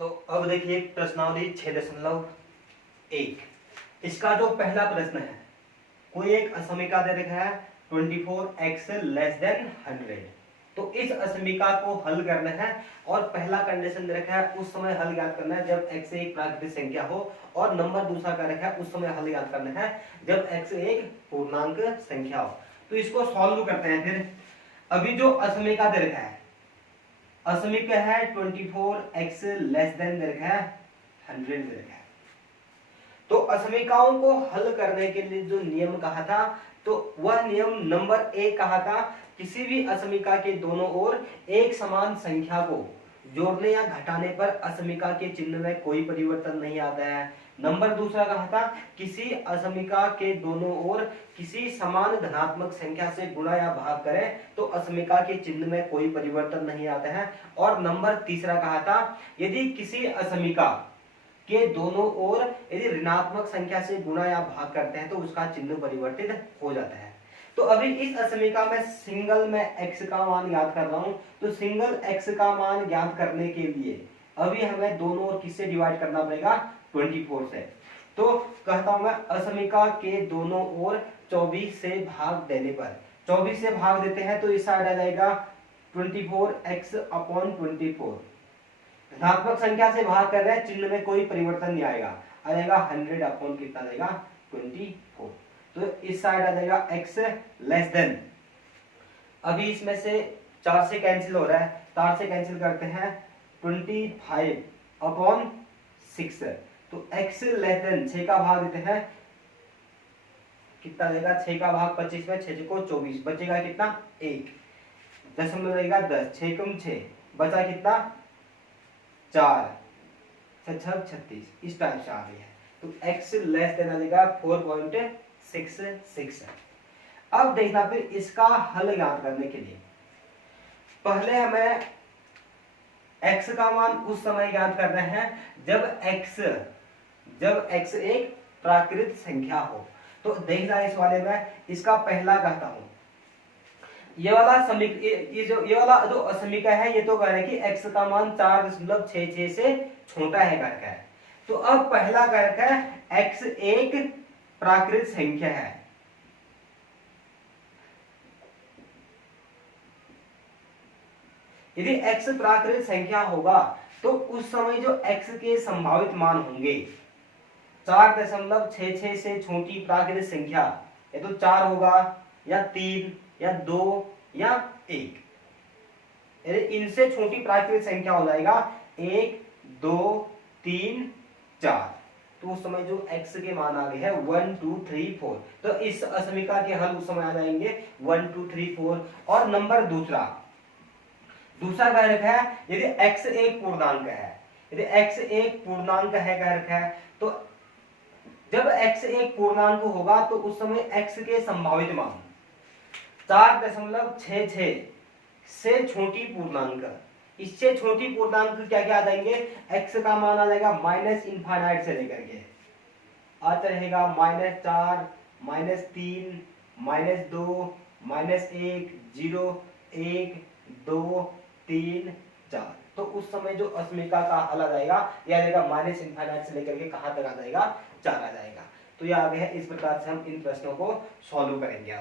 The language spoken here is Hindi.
तो अब देखिए प्रश्नावली 6.1। इसका जो पहला प्रश्न है, कोई एक असमीका दे रखा है 24x < 100। तो इस असमीका को हल करना है और पहला कंडीशन दे रखा है उस समय हल ज्ञात करना है जब x एक प्राकृतिक संख्या हो, और नंबर दूसरा का रखा है उस समय हल ज्ञात करना है जब x एक पूर्णांक संख्या हो। तो इसको सॉल्व करते हैं। फिर अभी जो असमीका दे रखा है, असमीका है 24x < दे रखा है 100 दे रखा है। तो असमीकाओं को हल करने के लिए जो नियम कहा था, तो वह नियम नंबर 1 कहा था, किसी भी असमीका के दोनों ओर एक समान संख्या को जोड़ने या घटाने पर असमीका के चिन्ह में कोई परिवर्तन नहीं आता है। नंबर दूसरा कहा था, किसी असमीका के दोनों ओर किसी समान धनात्मक संख्या से गुणा या भाग करें तो असमीका के चिन्ह में कोई परिवर्तन नहीं आता है। और नंबर तीसरा कहा था, यदि किसी असमीका के दोनों ओर यदि ऋणात्मक संख्या से गुणा या भाग करते हैं तो उसका चिन्ह परिवर्तित हो जाता है। तो अभी इस असमीका में सिंगल में x का मान ज्ञात कर रहा हूं, तो सिंगल x का मान ज्ञात करने के लिए अभी हमें दोनों ओर किससे डिवाइड करना पड़ेगा, 24 से। तो कहता हूं मैं असमीका के दोनों ओर 24 से भाग देने पर, 24 से भाग देते हैं तो इस साइड आ जाएगा 24x/24। धनात्मक संख्या से भाग कर रहे हैं, चिन्ह में कोई परिवर्तन नहीं आएगा, आ जाएगा 100 अपॉन कितना आएगा 24। तो इस साइड आ जाएगा x < अभी इसमें से 4 से कैंसिल हो रहा है, 4 से कैंसिल करते हैं 25/6। तो x < 6 का भाग देते हैं, कितना देगा 6 का भाग 25 में 6 को 24, बचेगा कितना 1, दशमलव रहेगा 10, 6 कम 6 बचा कितना 4, 6 36, इस टाइप से आ रही है। तो x < आ जाएगा 4.66। अब देखना फिर इसका हल ज्ञात करने के लिए पहले हमें x का मान उस समय ज्ञात करना है जब x एक प्राकृत संख्या हो। तो देखना इस वाले में इसका पहला कहता हूं, ये वाला जो असमीका है ये तो कह रहे हैं कि x का मान 4.66 से छोटा है करके है। तो अब पहला कह रखा है x एक प्राकृत संख्या है, यदि x प्राकृत संख्या होगा तो उस समय जो x के संभावित मान होंगे 4.66 से छोटी प्राकृत संख्या, ये तो 4 होगा या 3 या 2 या 1, इनसे छोटी प्राकृत संख्या हो जाएगा 1 2 3 4। तो उस समय जो x के मान आ गए हैं 1 2 3 4, तो इस असमीका के हल उस समय आ जाएंगे 1 2 3 4। और नंबर दूसरा कह रखा है यदि x एक पूर्णांक है, यदि x एक पूर्णांक है कह रखा है, तो जब x एक पूर्णांक होगा तो उस समय x के संभावित मान 4.66 से छोटी पूर्णांक, इससे छोटी पूर्णांक क्या क्या आ जाएंगे, x का मान आ जाएगा -∞ से लेकर के आता रहेगा -4 -3 -2 -1 0 1 2 3 4। तो उस समय जो असमीका का हल आ जाएगा यह आ जाएगा -∞ से लेकर के कहां तक आ जाएगा 4 आ जाएगा। तो यह आ गया है। इस प्रकार से हम इन प्रश्नों को सॉल्व करेंगे।